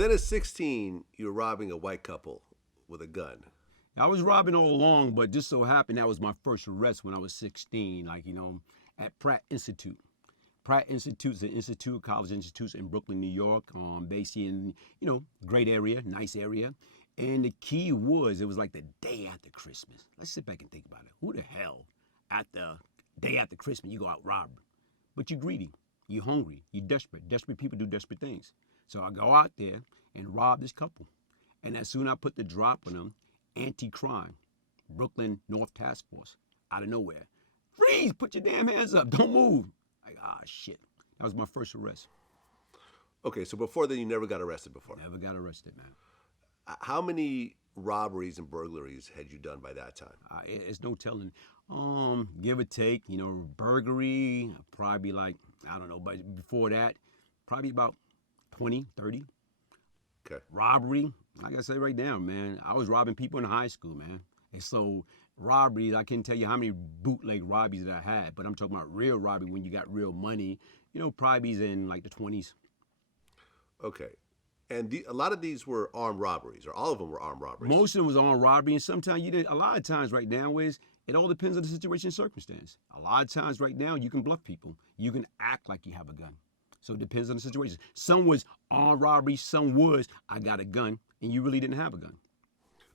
then at 16, you were robbing a white couple with a gun. I was robbing all along, but just so happened that was my first arrest when I was 16, like, at Pratt Institute. Pratt Institute is an institute, college institute in Brooklyn, New York, based in, great area, nice area. And the key was, it was like the day after Christmas. Let's sit back and think about it. Who the hell, at the day after Christmas, you go out rob? But you're greedy, you're hungry, you're desperate. Desperate people do desperate things. So I go out there and rob this couple. And as soon as I put the drop on them, anti-crime, Brooklyn North Task Force, out of nowhere. Freeze, put your damn hands up, don't move. Like, shit. That was my first arrest. Okay, so before then, you never got arrested before? Never got arrested, man. How many robberies and burglaries had you done by that time? It's no telling. Give or take, burglary, probably like, I don't know, but before that, probably about 20, 30. Okay. Robbery, like I said right now, man, I was robbing people in high school, man. And so robberies, I can't tell you how many bootleg robberies that I had, but I'm talking about real robbery when you got real money, probably in like the 20s. Okay. And a lot of these were armed robberies, or all of them were armed robberies. Most of them was armed robbery, and sometimes a lot of times right now it all depends on the situation and circumstance. A lot of times right now you can bluff people. You can act like you have a gun. So it depends on the situation. Some was armed robbery, some was, I got a gun, and you really didn't have a gun.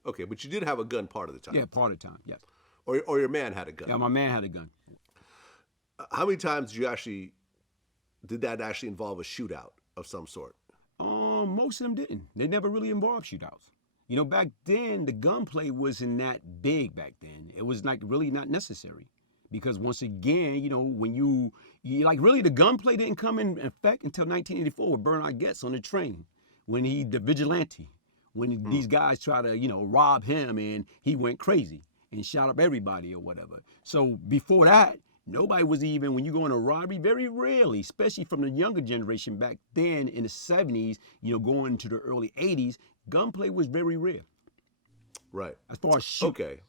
Okay, but you did have a gun part of the time. Yeah, part of the time, yes. Or your man had a gun. Yeah, my man had a gun. How many times did that actually involve a shootout of some sort? Most of them didn't. They never really involved shootouts. Back then, the gunplay wasn't that big back then. It was like really not necessary. Because once again, when you like really the gunplay didn't come in effect until 1984 with Bernard Getz on the train. When the vigilante, when these guys try to, rob him and he went crazy and shot up everybody or whatever. So before that, nobody was even, when you go on a robbery, very rarely, especially from the younger generation back then in the 70s, going into the early 80s, gunplay was very rare. Right. As far as shoot. Okay.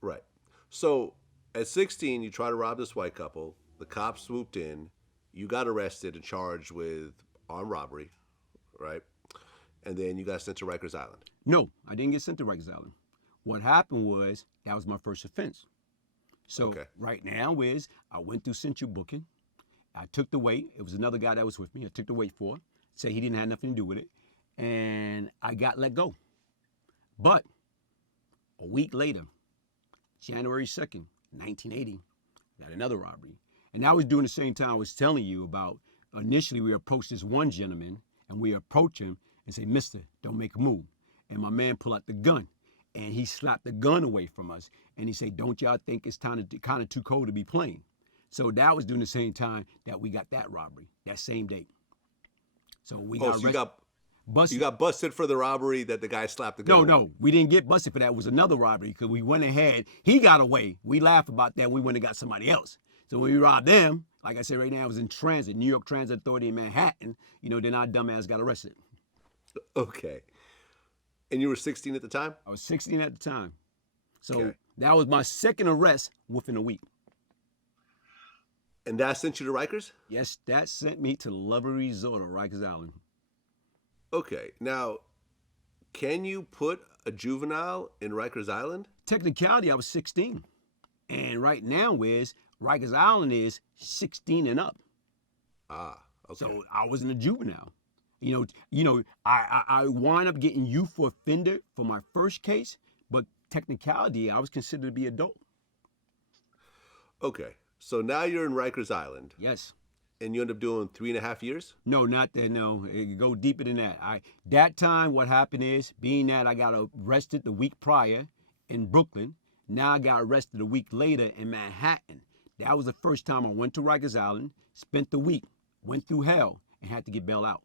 Right. So at 16, you try to rob this white couple. The cops swooped in. You got arrested and charged with armed robbery, right? And then you got sent to Rikers Island. No, I didn't get sent to Rikers Island. What happened was, that was my first offense. So right now I went through central booking. I took the weight. It was another guy that was with me. I took the weight for it. Said he didn't have nothing to do with it. And I got let go. But a week later, January 2nd, 1980, got another robbery. And that was during the same time I was telling you about. Initially, we approached this one gentleman, and we approach him and say, "Mister, don't make a move." And my man pulled out the gun, and he slapped the gun away from us. And he said, "Don't y'all think it's kind of too cold to be playing?" So that was during the same time that we got that robbery, that same date. So we got arrested. You got busted for the robbery that the guy slapped the gun. No, we didn't get busted for that. It was another robbery because we went ahead. He got away. We laughed about that. We went and got somebody else. So when we robbed them, like I said right now, I was in transit, New York Transit Authority in Manhattan. Then our dumbass got arrested. Okay. And you were 16 at the time? I was 16 at the time. So that was my second arrest within a week. And that sent you to Rikers? Yes, that sent me to the Lovely Resort of Rikers Island. Okay. Now, can you put a juvenile in Rikers Island? Technicality, I was 16. And right now Rikers Island is 16 and up. Okay. So I wasn't a juvenile. I wind up getting youth for offender for my first case, but technicality, I was considered to be adult. Okay. So now you're in Rikers Island. Yes. And you end up doing 3.5 years? No, not that. No, it go deeper than that. That time, what happened is, being that I got arrested the week prior in Brooklyn, now I got arrested a week later in Manhattan. That was the first time I went to Rikers Island, spent the week, went through hell, and had to get bailed out.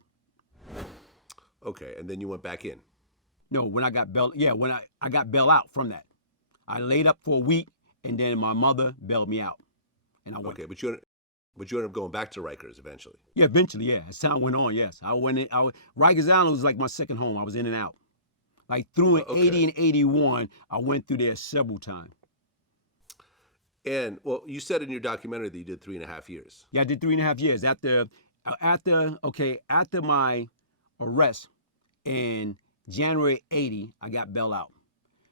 Okay, and then you went back in? No, when I got bailed, when I got bailed out from that. I laid up for a week, and then my mother bailed me out. And I went. Okay, but you ended up going back to Rikers eventually? Yeah, eventually, yeah. As time went on, yes. Rikers Island was like my second home. I was in and out. Like through 80 and 81, I went through there several times. And, well, you said in your documentary that you did 3.5 years. Yeah, I did 3.5 years. After my arrest in January '80. I got bail out.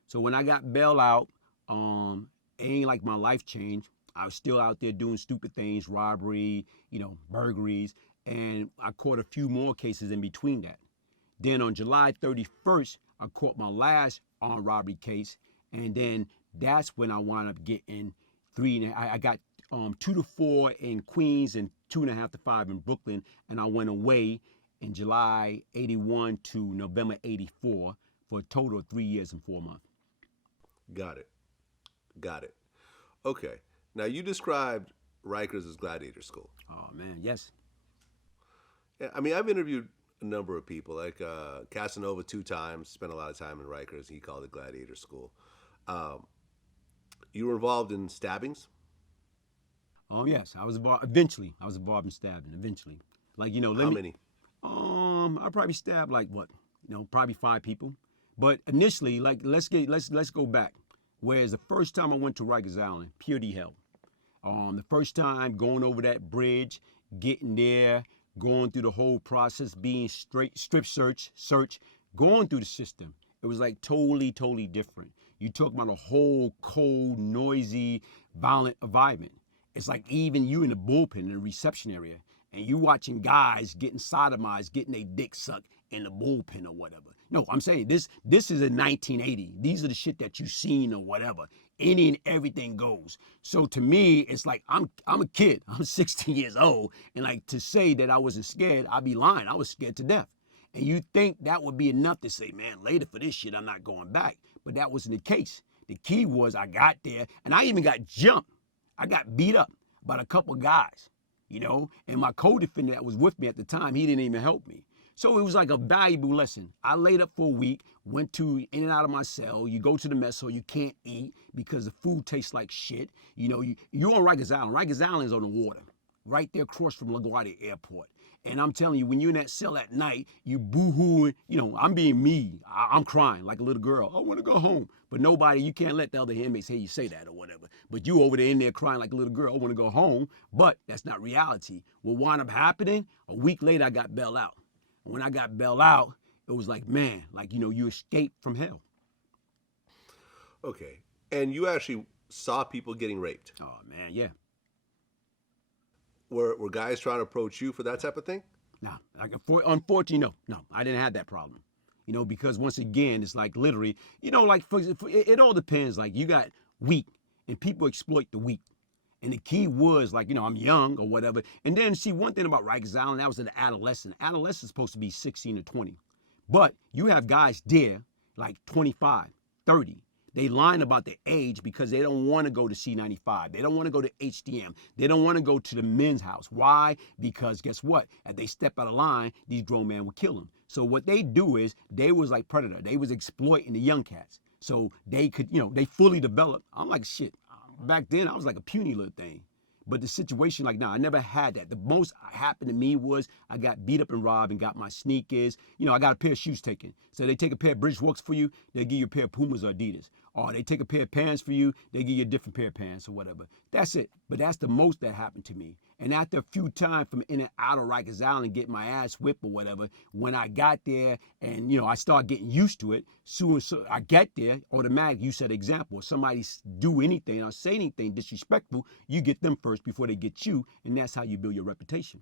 So when I got bail out, it ain't like my life changed. I was still out there doing stupid things, robbery, burglaries, and I caught a few more cases in between that. Then on July 31st, I caught my last armed robbery case, and then that's when I wound up getting I got 2 to 4 in Queens and 2.5 to 5 in Brooklyn, and I went away in July '81 to November '84 for a total of 3 years and 4 months. Got it. Got it. Okay. Now you described Rikers as gladiator school. Oh man, yes. Yeah, I mean, I've interviewed a number of people, like Casanova 2 times, spent a lot of time in Rikers. He called it gladiator school. You were involved in stabbings? Oh yes, I was involved. Eventually, I was involved in stabbing. Eventually, like How many? I probably stabbed like what, probably 5 people. But initially, like let's go back. Whereas the first time I went to Rikers Island, purity hell. The first time going over that bridge, getting there, going through the whole process, being strip search, going through the system. It was like totally different. You talk about a whole cold, noisy, violent environment. It's like even you in the bullpen, in the reception area, and you watching guys getting sodomized, getting their dick sucked in the bullpen or whatever. No, I'm saying this is in 1980. These are the shit that you seen or whatever. Any and everything goes. So to me, it's like I'm a kid. I'm 16 years old, and like to say that I wasn't scared, I'd be lying. I was scared to death. And you think that would be enough to say, man, later for this shit, I'm not going back. But that wasn't the case. The key was I got there, and I even got jumped. I got beat up by a couple guys, and my co-defendant that was with me at the time, he didn't even help me. So it was like a valuable lesson. I laid up for a week, went in and out of my cell. You go to the mess hall, you can't eat because the food tastes like shit. You're on Rikers Island. Rikers Island is on the water, right there across from LaGuardia Airport. And I'm telling you, when you're in that cell at night, you boo-hooing, I'm being me. I'm crying like a little girl. I want to go home. But you can't let the other inmates hear you say that or whatever. But you over there in there crying like a little girl, I want to go home. But that's not reality. What wound up happening, a week later, I got bailed out. When I got bailed out, it was like, man, you escaped from hell. Okay. And you actually saw people getting raped. Oh, man, yeah. Were guys trying to approach you for that type of thing? Nah, unfortunately, no, I didn't have that problem. Because once again, it's like literally, it all depends. Like you got weak, and people exploit the weak. And the key was like, I'm young or whatever. And then see, one thing about Rikers Island, that was an adolescent. Adolescent is supposed to be 16 to 20. But you have guys there like 25, 30. They lying about their age because they don't want to go to C95. They don't want to go to HDM. They don't want to go to the men's house. Why? Because guess what? If they step out of line, these grown men will kill them. So what they do is they was like predator. They was exploiting the young cats. So they could, they fully developed. I'm like, shit. Back then, I was like a puny little thing. But the situation, like, I never had that. The most happened to me was I got beat up and robbed and got my sneakers. I got a pair of shoes taken. So they take a pair of British Walks for you, they give you a pair of Pumas or Adidas. Or they take a pair of pants for you, they give you a different pair of pants or whatever. That's it. But that's the most that happened to me. And after a few times from in and out of Rikers Island, getting my ass whipped or whatever, when I got there and, I started getting used to it, soon as I get there, automatically, you set an example. If somebody do anything or say anything disrespectful, you get them first before they get you, and that's how you build your reputation.